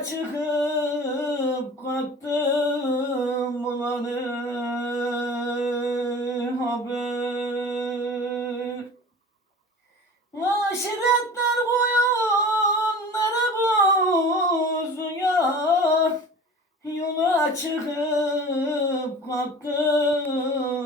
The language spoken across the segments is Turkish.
Yola çıkıp kattım ulan ne haber? Aşiretler koyunlara bozuya Yola çıkıp kalktım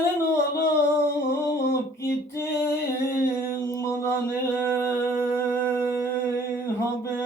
Neren olup gittin buna ne haber?